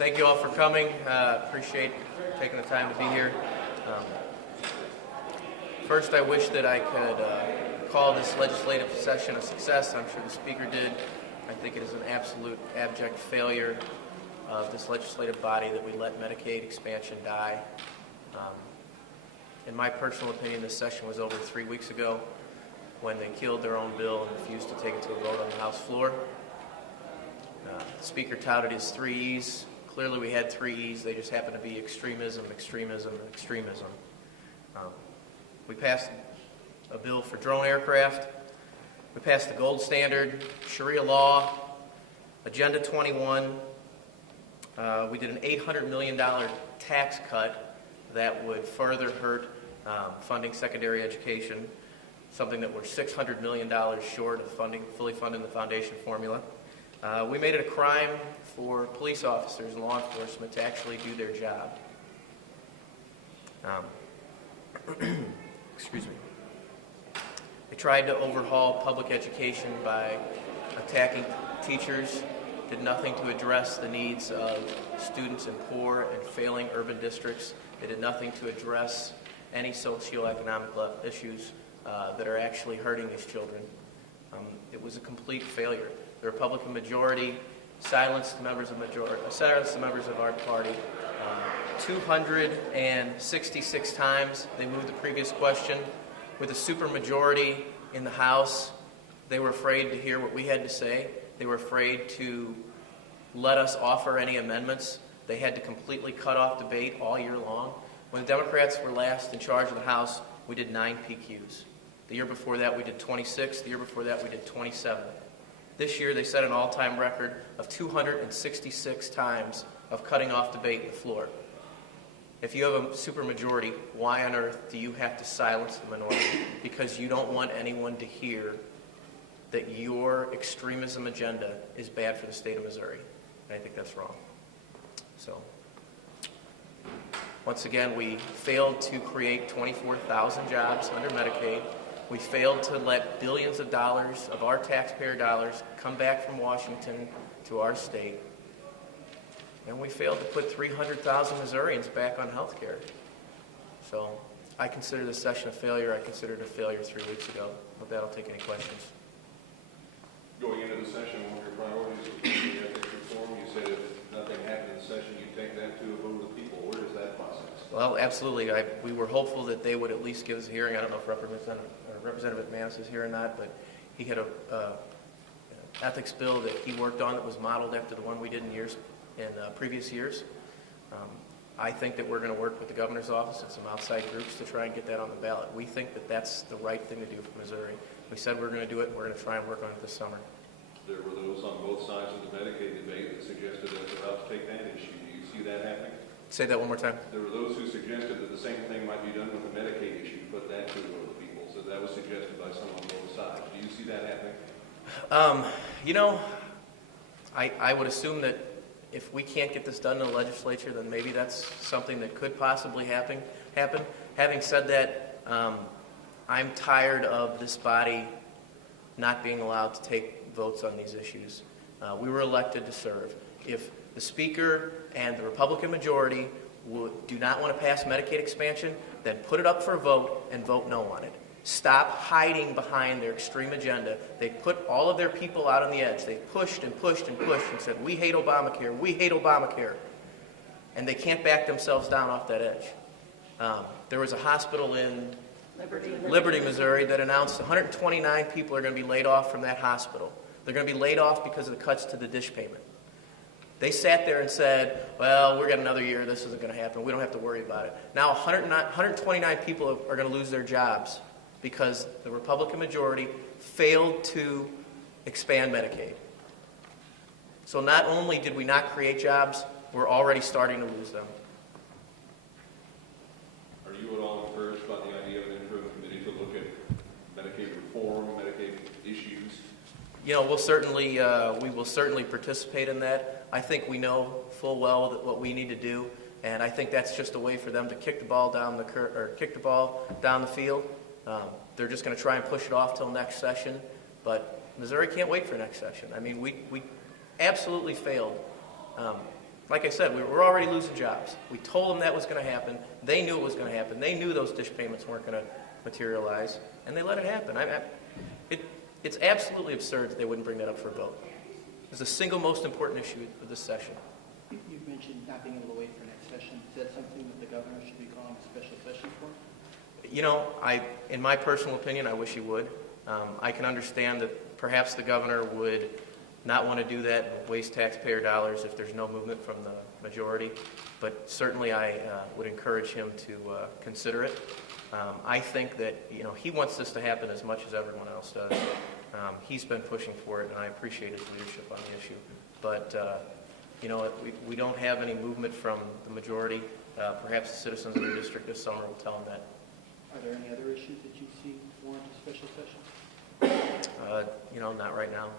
Thank you all for coming. Appreciate taking the time to be here. First, I wish that I could call this legislative session a success. I'm sure the Speaker did. I think it is an absolute abject failure of this legislative body that we let Medicaid expansion die. In my personal opinion, this session was over 3 weeks ago when they killed their own bill and refused to take it to a vote on the House floor. The Speaker touted his 3 E's. Clearly we had 3 E's. They just happened to be extremism, extremism, and extremism. We passed a bill for drone aircraft. We passed the gold standard, Sharia law, Agenda 21. We did an $800 million tax cut that would further hurt funding secondary education, something that we're $600 million short of fully funding the foundation formula. We made it a crime for police officers and law enforcement to actually do their job. Excuse me. They tried to overhaul public education by attacking teachers, did nothing to address the needs of students in poor and failing urban districts. They did nothing to address any socioeconomic issues that are actually hurting these children. It was a complete failure. The Republican majority silenced the members of our party 266 times. They moved the previous question. With a supermajority in the House, they were afraid to hear what we had to say. They were afraid to let us offer any amendments. They had to completely cut off debate all year long. When the Democrats were last in charge of the House, we did 9 PQs. The year before that, we did 26. The year before that, we did 27. This year, they set an all-time record of 266 times of cutting off debate in the floor. If you have a supermajority, why on earth do you have to silence the minority? Because you don't want anyone to hear that your extremism agenda is bad for the state of Missouri. And I think that's wrong. So, once again, we failed to create 24,000 jobs under Medicaid. We failed to let billions of dollars of our taxpayer dollars come back from Washington to our state. And we failed to put 300,000 Missourians back on health care. So I consider this session a failure. I considered it a failure 3 weeks ago. With that, I'll take any questions. Going into the session, one of your priorities was the ethics reform. You said if nothing happened in the session, you'd take that to a vote of the people. Where is that process? Well, absolutely. We were hopeful that they would at least give us a hearing. I don't know if Representative McManus is here or not, but he had an ethics bill that he worked on that was modeled after the one we did in previous years. I think that we're going to work with the governor's office and some outside groups to try and get that on the ballot. We think that that's the right thing to do for Missouri. We said we're going to do it, and we're going to try and work on it this summer. There were those on both sides of the Medicaid debate that suggested that they're about to take that issue. Do you see that happening? Say that one more time. There were those who suggested that the same thing might be done with the Medicaid issue, put that to the vote of the people. So that was suggested by some on both sides. Do you see that happening? I would assume that if we can't get this done in the legislature, then maybe that's something that could possibly happen. Having said that, I'm tired of this body not being allowed to take votes on these issues. We were elected to serve. If the Speaker and the Republican majority do not want to pass Medicaid expansion, then put it up for a vote and vote no on it. Stop hiding behind their extreme agenda. They put all of their people out on the edge. They pushed and pushed and pushed and said, we hate Obamacare, we hate Obamacare. And they can't back themselves down off that edge. There was a hospital in Liberty, Missouri that announced 129 people are going to be laid off from that hospital. They're going to be laid off because of the cuts to the dish payment. They sat there and said, well, we've got another year, this isn't going to happen, we don't have to worry about it. Now 129 people are going to lose their jobs because the Republican majority failed to expand Medicaid. So not only did we not create jobs, we're already starting to lose them. Are you at all encouraged by the idea of an interim committee to look at Medicaid reform, Medicaid issues? We will certainly participate in that. I think we know full well that what we need to do, and I think that's just a way for them to kick the ball down the field. They're just going to try and push it off till next session, but Missouri can't wait for next session. I mean, we absolutely failed like I said, we're already losing jobs. We told them that was going to happen. They knew it was going to happen. They knew those dish payments weren't going to materialize, and they let it happen. It's absolutely absurd that they wouldn't bring that up for a vote. It's the single most important issue of this session. You've mentioned not being able to wait for next session. Is that something that the governor should be calling a special session for? You know, in my personal opinion, I wish he would. I can understand that perhaps the governor would not want to do that and waste taxpayer dollars if there's no movement from the majority, but certainly I would encourage him to consider it. I think that, you know, he wants this to happen as much as everyone else does. He's been pushing for it, and I appreciate his leadership on the issue. But, you know, we don't have any movement from the majority. Perhaps the citizens of the district this summer will tell them that. Are there any other issues that you see warrant a special session? You know, not right now.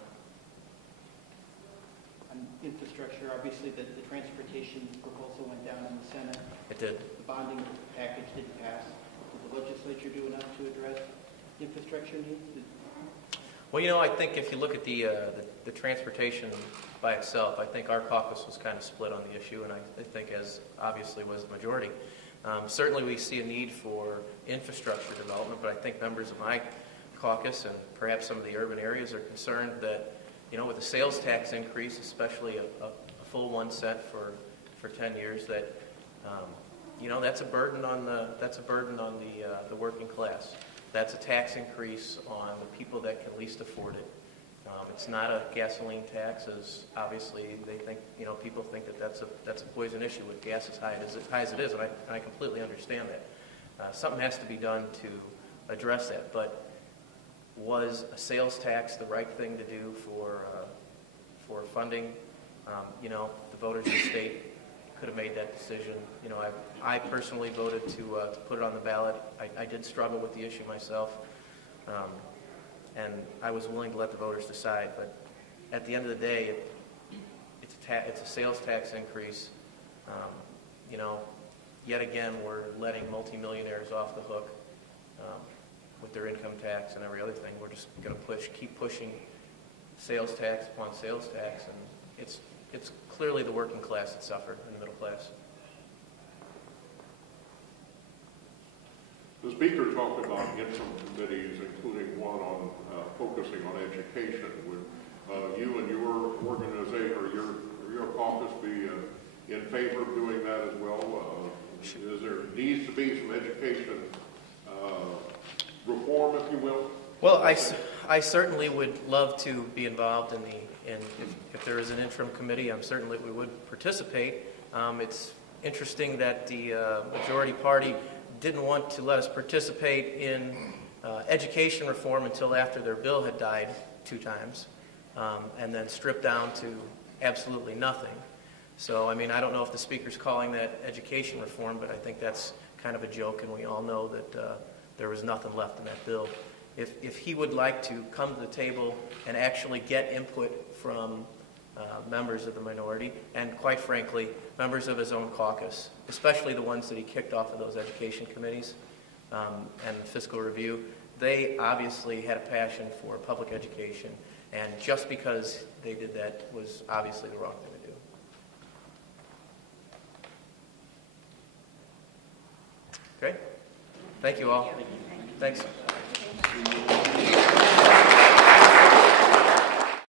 On infrastructure, obviously the transportation proposal went down in the Senate. It did. The bonding package didn't pass. Did the legislature do enough to address infrastructure needs? Well, you know, I think if you look at the transportation by itself, I think our caucus was kind of split on the issue, and I think as obviously was the majority. Certainly we see a need for infrastructure development, but I think members of my caucus and perhaps some of the urban areas are concerned that, you know, with the sales tax increase, especially a full 1 cent for 10 years, that you know, that's a burden on the working class. That's a tax increase on the people that can least afford it. It's not a gasoline tax, as obviously they think. You know, people think that that's a poison issue with gas as high as it is, and I completely understand that. Something has to be done to address that. But was a sales tax the right thing to do for funding? You know, the voters of the state could have made that decision. You know, I personally voted to put it on the ballot. I did struggle with the issue myself, and I was willing to let the voters decide. But at the end of the day, it's a sales tax increase. You know, yet again, we're letting multimillionaires off the hook with their income tax and every other thing. We're just going to keep pushing sales tax upon sales tax, and it's clearly the working class that suffered, and the middle class. The speaker talked about interim committees, including one on focusing on education. Would you and your organization or your caucus be in favor of doing that as well? There needs to be some education reform, if you will? Well, I certainly would love to be involved in if there is an interim committee, certainly we would participate. It's interesting that the majority party didn't want to let us participate in education reform until after their bill had died 2 times, and then stripped down to absolutely nothing. So, I mean, I don't know if the speaker's calling that education reform, but I think that's kind of a joke, and we all know that there was nothing left in that bill. If he would like to come to the table and actually get input from members of the minority, and quite frankly, members of his own caucus, especially the ones that he kicked off of those education committees and fiscal review, they obviously had a passion for public education, and just because they did that was obviously the wrong thing to do. Okay? Thank you all. Thanks.